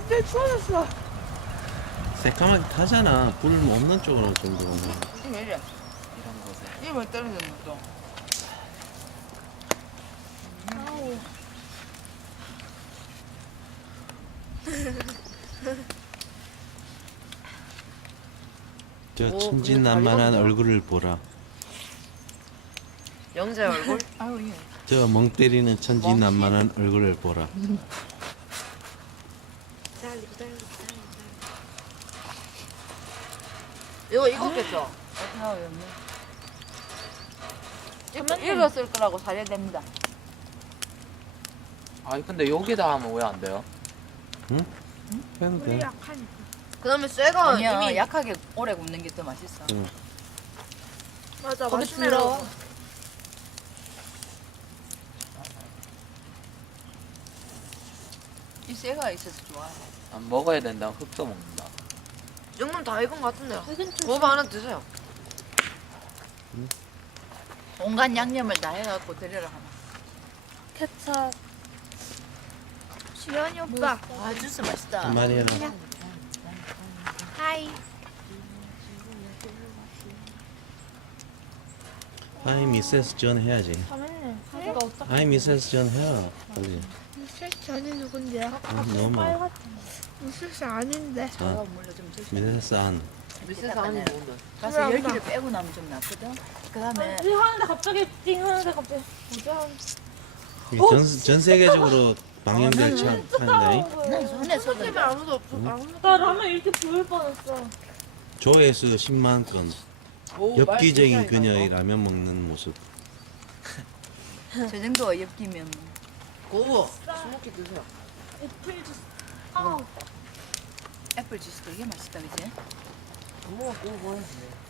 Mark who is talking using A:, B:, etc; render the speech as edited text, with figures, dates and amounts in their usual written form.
A: 갑자기 추워졌어.
B: 새까맣게 타잖아. 불 없는 쪽으로 좀 들어오면.
A: 이게 왜 이래?
C: 이런 곳에.
A: 이게 왜 떨어졌노 또?
D: 아우.
B: 저
C: 오,
B: 천진난만한
C: 그래,
B: 얼굴을 보라.
C: 영재 얼굴?
A: 아유 예.
B: 저 멍 때리는 천진난만한 얼굴을 보라.
C: 이거 익었겠죠?
A: 읽었을 거라고 사례됩니다.
E: 아니 근데 여기다 하면 왜 안 돼요?
B: 응? 해도
D: 우리
B: 돼.
D: 약하니까.
C: 그 다음에 쇠가
A: 아니야
C: 이미
A: 약하게 오래 굽는 게 더 맛있어.
B: 응.
D: 맞아,
A: 거기
D: 마시멜로.
A: 들어. 이 쇠가 있어서 좋아.
E: 안 먹어야 된다. 흙도 먹는다.
C: 이 정도면 다 익은 것 같은데요.
D: 이건 좀
C: 고기 하나 드세요.
A: 온갖 양념을 다 해갖고 드려라 하나.
D: 케찹. 주연이 오빠.
A: 아 주스 맛있다.
B: 한마디 해라.
D: 하이.
B: 하이 미세스 존 해야지.
D: 잠깐만요. 하이가 어떡해?
B: 하이 미세스 존 해라. 빨리.
D: 전이 누군데요?
B: 너무.
D: 무슨 씨 아닌데.
B: 자,
A: 아 물로 좀 주시.
B: 미세스 안.
C: 미세스 안에 먹는.
A: 가서
D: 그럼
A: 열기를 빼고 나면 좀 낫거든. 그다음에
D: 이 하는데 갑자기 띵 하는데 갑자기 뭐죠?
B: 전 세계적으로 방영될 차인데
A: 난 손에 서도
D: 때문에 아무도 없어. 아무도.
F: 나 라면 이렇게 부을 뻔했어.
B: 조회수 10만 건. 엽기적인 그녀의 라면 먹는 모습.
A: 저 정도 어렵기면
C: 고구 스모키 드세요.
F: 애플 주스. 아,
A: 애플 주스 되게 맛있다 그지?
C: 고구가 고구 보여주세요.